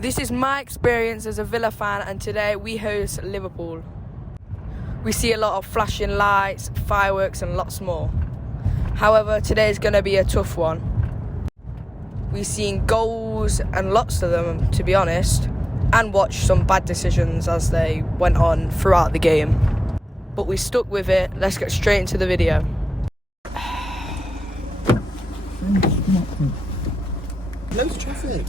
This is my experience as a Villa fan, and today we host Liverpool. We see a lot of flashing lights, fireworks and lots more. However, today is going to be a tough one. We've seen goals and lots of them, to be honest, and watched some bad decisions as they went on throughout the game. But we stuck with it. Let's get straight into the video. Loads of traffic.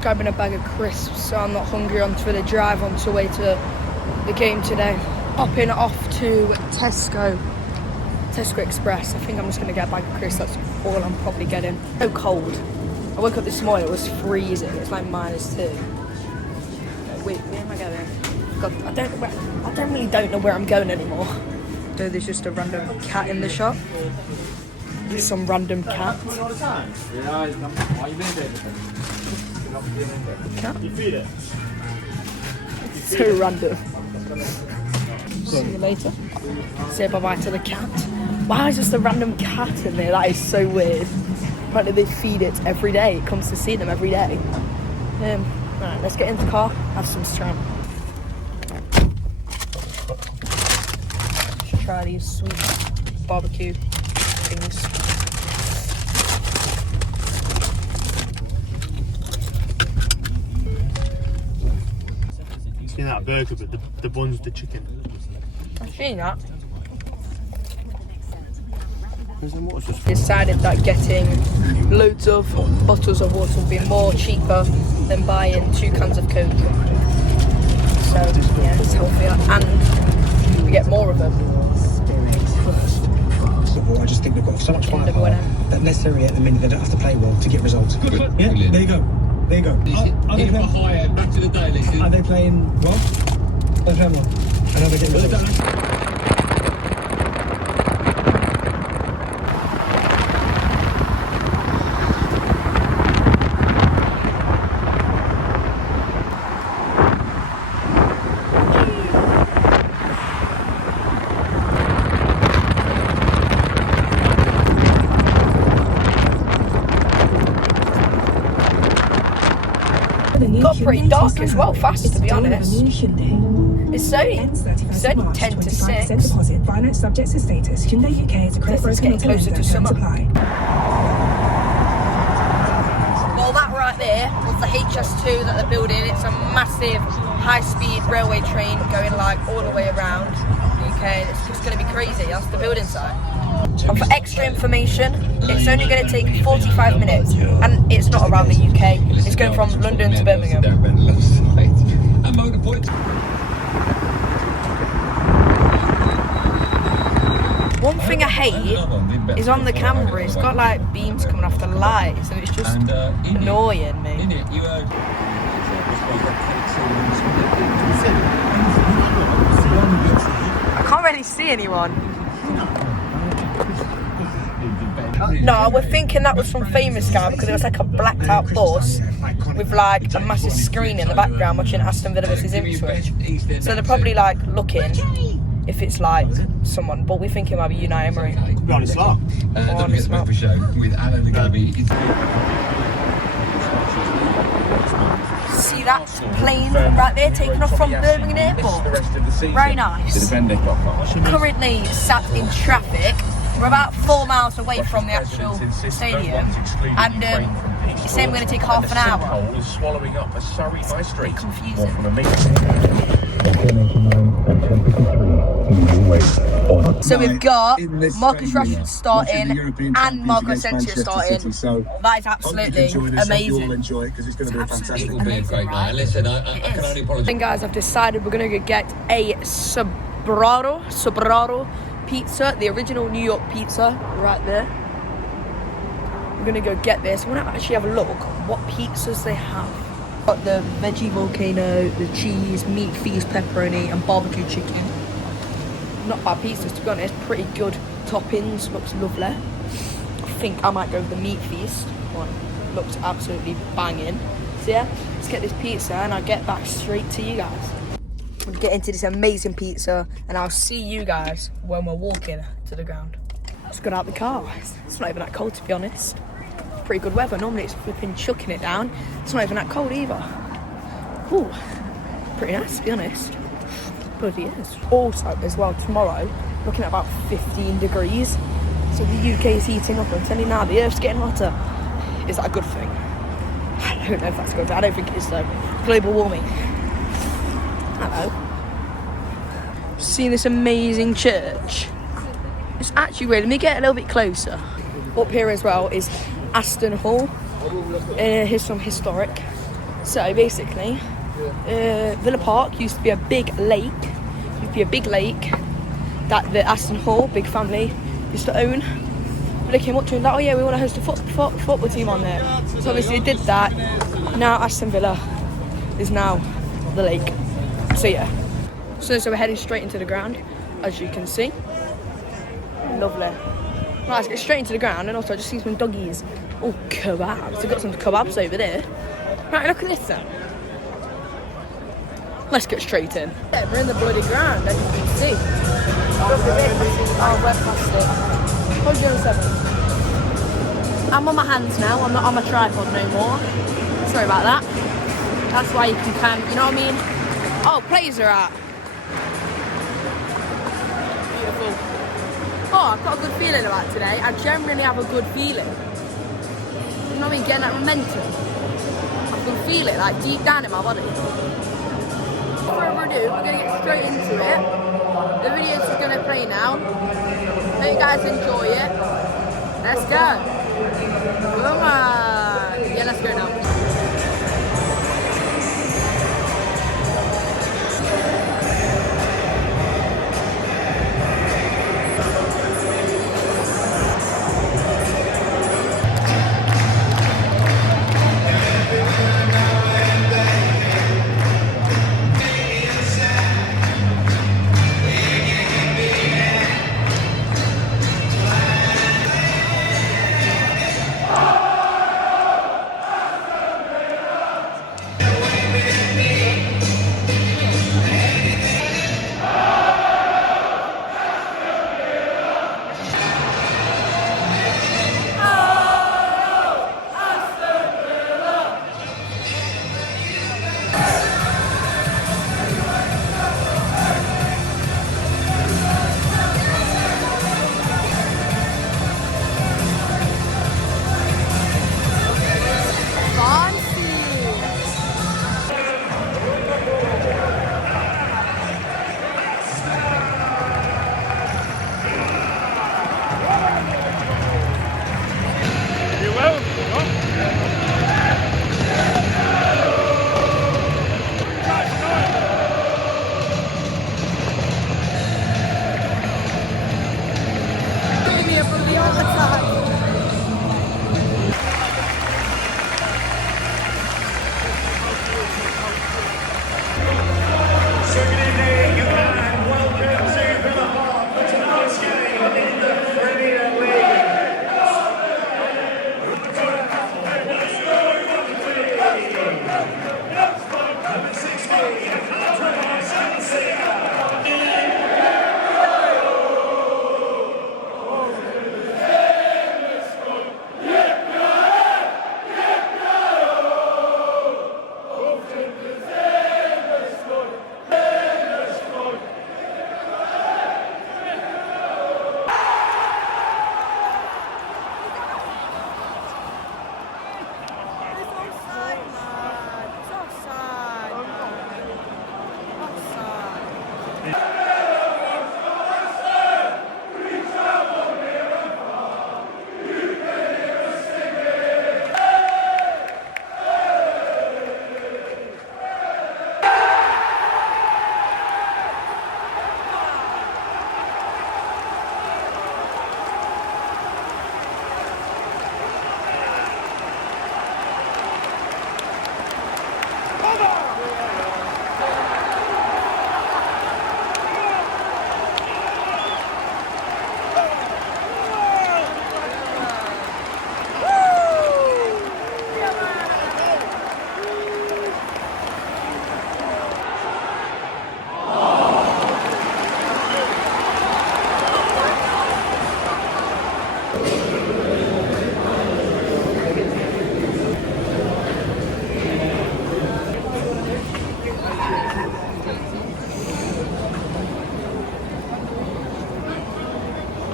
Grabbing a bag of crisps so I'm not hungry for the drive on the way to the game today. Popping off to Tesco Express. I think I'm just going to get a bag of crisps. That's all I'm probably getting. So cold. I woke up this morning, it was freezing. It's like -2. Wait, where am I going? God, I really don't know where I'm going anymore. So there's just a random cat in the shop. Just some random cat. You feed it. So random. See you later. Say bye-bye to the cat. Why is just a random cat in there? That is so weird. Apparently they feed it every day. It comes to see them every day. Right, let's get in the car, have some stram. Should try these sweet barbecue things. It's that burger, but the bun's the chicken. I've seen that. Decided that getting loads of bottles of water would be more cheaper than buying 2 cans of Coke. So yeah, it's healthier and we get more of them. I just think we've got so much firepower that necessarily at the minute they don't have to play well to get results. Yeah, there you go. There you go. Are they playing higher back to the day? Are they playing well? They're playing well. And are they getting results? Got pretty dark as well, fast to be honest. It's only 10 to 6. Finance subject to status. Hyundai UK is a credit It's getting closer to summer. Well, that right there was the HS2 that they're building. It's a massive high-speed railway train going like all the way around the UK. It's just going to be crazy. That's the building site. And for extra information, it's only going to take 45 minutes, and it's not around the UK. It's going from London to Birmingham. One thing I hate is on the camera, it's got like beams coming off the lights, and it's just annoying me. I can't really see anyone. No, we're thinking that was from Famous Guy because it was like a blacked out bus with like a massive screen in the background watching Aston Villa versus Ipswich. So they're probably like looking if it's like someone, but we think it might be Unai Emery. Ronnie Slot. See that plane right there taking off from Birmingham Airport? Very nice. Currently sat in traffic. We're about 4 miles away from the actual stadium, and he's saying we're going to take half an hour. It's a bit confusing. So we've got Marcus Rashford starting and Marco Asensio starting. That is absolutely amazing. Enjoy it because it's going to be a fantastic Amazing, right? Listen, I can only apologise. Then guys, I've decided we're going to go get a Sobrado pizza, the original New York pizza, right there. We're going to go get this. I want to actually have a look what pizzas they have. Got the veggie volcano, the cheese, meat feast, pepperoni, and barbecue chicken. Not bad pizzas, to be honest. Pretty good toppings. Looks lovely. I think I might go with the meat feast one. Looks absolutely banging. So yeah, let's get this pizza and I'll get back straight to you guys. We'll get into this amazing pizza and I'll see you guys when we're walking to the ground. Just got out the car. It's not even that cold, to be honest. Pretty good weather. Normally it's flipping chucking it down. It's not even that cold either. Ooh, pretty nice, to be honest. Bloody is. Also, as well, tomorrow, looking at about 15 degrees. So the UK is heating up. I'm telling you now, the Earth's getting hotter. Is that a good thing? I don't know if that's good. I don't think it is, though. Global warming. Hello. Seeing this amazing church. It's actually weird. Let me get a little bit closer. Up here as well is Aston Hall. Here's some historic. So basically, Villa Park used to be a big lake. That the Aston Hall, big family, used to own. But they came up to him like, oh yeah, we want to host a football team on there. So obviously they did that. Now Aston Villa is now the lake. So yeah. So we're heading straight into the ground, as you can see. Lovely. Right, let's get straight into the ground, and also I just see some doggies. Oh, kebabs. We've got some kebabs over there. Right, look at this then. Let's get straight in. Yeah, we're in the bloody ground, as you can see. Look at this. Oh, wet plastic. Hold you on a second. I'm on my hands now. I'm not on my tripod no more. Sorry about that. That's why you can camp, you know what I mean? Oh, players are out. Beautiful. Oh, I've got a good feeling about today. I generally have a good feeling. You know what I mean? Getting that momentum. I can feel it like deep down in my body. Without further ado, we're going to get straight into it. The video is going to play now. Hope you guys enjoy it. Let's go. Come on. Yeah, let's go now.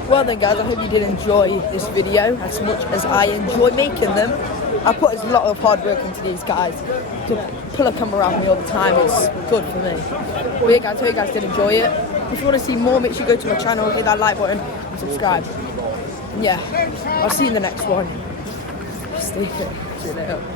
Well then guys, I hope you did enjoy this video as much as I enjoy making them. I put a lot of hard work into these guys. To pull a camera around me all the time is good for me. But yeah guys, I hope you guys did enjoy it. If you want to see more, make sure you go to my channel, hit that like button and subscribe. And yeah, I'll see you in the next one. Stay fit. See you later.